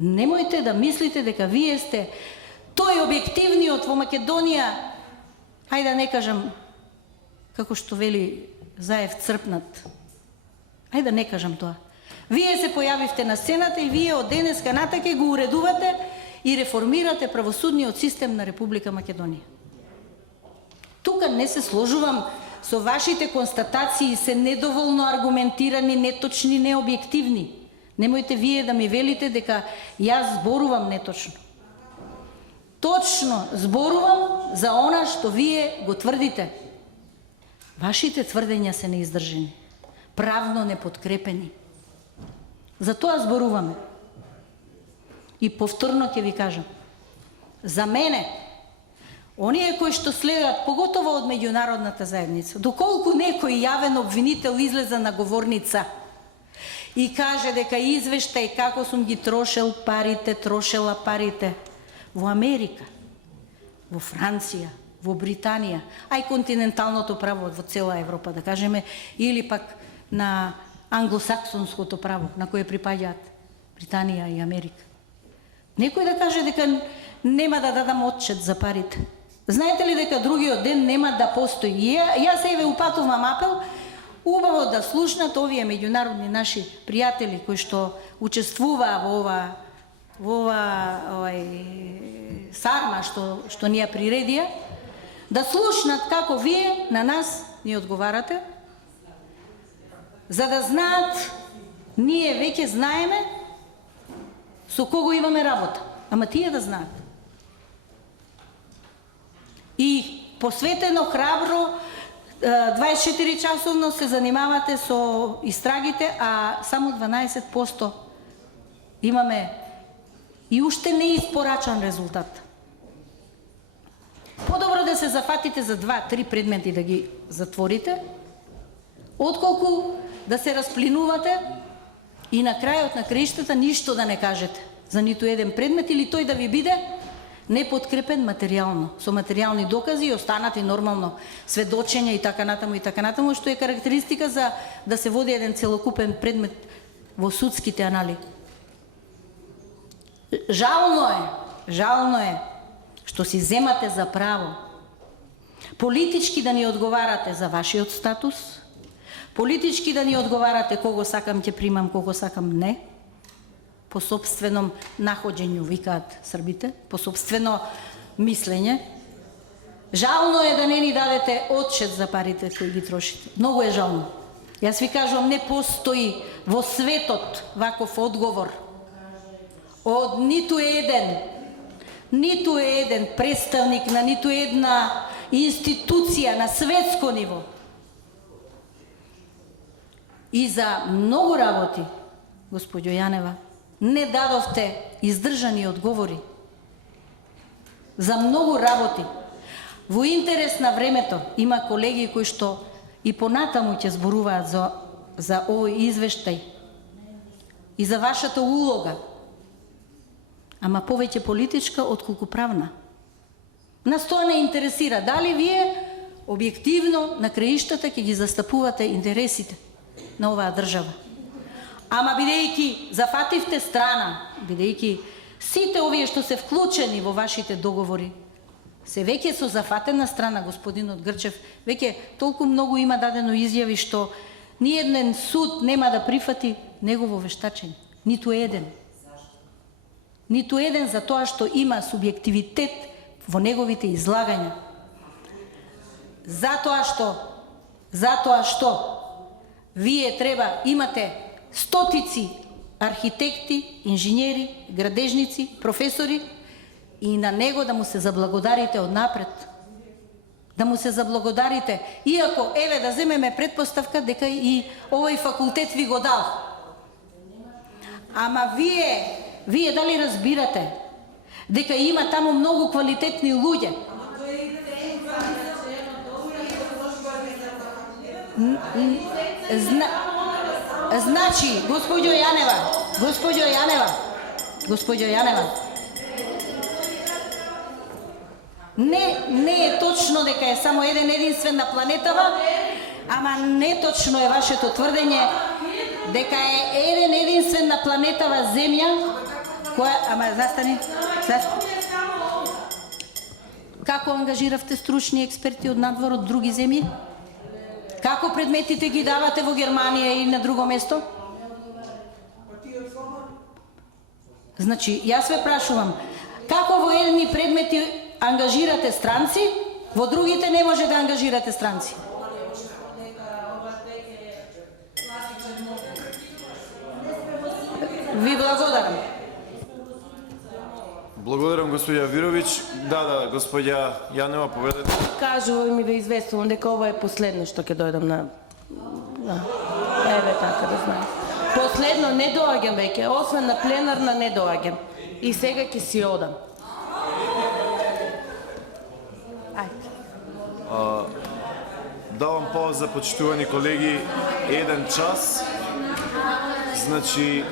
Немојте да мислите дека вие сте тој објективниот во Македонија, ајде да не кажам, како што вели Заев црпнат. Ајде да не кажам тоа. Вие се појавивте на сцената и вие од денеска натаке го уредувате и реформирате правосудниот систем на Република Македонија. Тука не се сложувам со вашите констатации, се недоволно аргументирани, неточни, необјективни. Немојте вие да ми велите дека јас зборувам неточно. Точно зборувам за она што вие го тврдите. Вашите тврдења се неиздржани, правно неподкрепени. За тоа зборуваме. И повторно ќе ви кажам, за мене, оние кои што следат, поготово од меѓународната заедница, доколку некој јавен обвинител излезе на говорница и каже дека извештај како сум ги трошел парите, трошела парите во Америка, во Франција, во Британија, а и континенталното право во цела Европа, да кажеме, или пак на англосаксонското право, на кое припаѓаат Британија и Америка. Некој да каже дека нема да дадам отчет за парите. Знаете ли дека другиот ден нема да постои? Јас еве упатувам апел, убаво да слушнат овие меѓународни наши пријатели кои што учествуваа во ова сарма што ни ја приредија, да слушнат како вие на нас ни одговарате, за да знаат, ние веќе знаеме со кого имаме работа, ама тие да знаат. И посветено, храбро, 24 часовно се занимавате со истрагите, а само 12% имаме и уште неиспорачан резултат. Подобро да се зафатите за 2-3 предмети да ги затворите, отколку да се расплинувате и на крајот на краиштата ништо да не кажете за ниту еден предмет или тој да ви биде неподкрепен материјално, со материјални докази и останати нормално сведочења и така натаму, што е карактеристика за да се води еден целокупен предмет во судските анали. Жално е што си земате за право политички да ни одговарате за вашиот статус, политички да ни одговарате кого сакам ќе примам, кого сакам не, по собствено находење, викаат србите, по собствено мислење. Жално е да не ни дадете отчет за парите кои ги трошите. Многу е жално. Јас ви кажувам, не постои во светот ваков одговор од ниту еден представник на ниту една институција на светско ниво. И за многу работи, господјо Јанева, не дадовте издржани одговори. За многу работи. Во интерес на времето има колеги кои што и понатаму ќе зборуваат за овој извештај и за вашата улога, ама повеќе политичка отколку правна. Нас тоа не интересира. Дали вие објективно на краиштата ќе ги застапувате интересите на оваа држава. Ама бидејќи зафативте страна, бидејќи сите овие што се вклучени во вашите договори, се веќе со зафатена страна, господинот Грчев, веќе толку многу има дадено изјави што ниеден суд нема да прифати негово вештачење. Ниту еден. Ниту еден за тоа што има субјективитет во неговите излагања. Затоа што вие имате стотици архитекти, инженери, градежници, професори и на него да му се заблагодарите однапред. Да му се заблагодарите. Иако, еве да земеме предпоставка дека и овој факултет ви го дал. Ама вие дали разбирате дека има таму многу квалитетни луѓе? Значи, господјо Јанева, не е точно дека е само единствен на планетава, ама неточно е вашето тврдење дека е единствен на планетава Земја Која, ама застани. Како ангажиравте стручни експерти од надвор од други земји? Како предметите ги давате во Германија и на друго место? Значи, јас ве прашувам, како во едни предмети ангажирате странци, во другите не може да ангажирате странци? Ви благодарам. Благодарам, господја Вировиќ. Да, господја Јанева, поведете. Кажувам ми да известувам дека ова е последно што ќе дојдам на... Еве така да знаеш. Последно не доаѓам веќе, освен на пленарна не доаѓам. И сега ќе си одам. Ајде. Давам пауза, почитувани колеги, 1 час. Значи,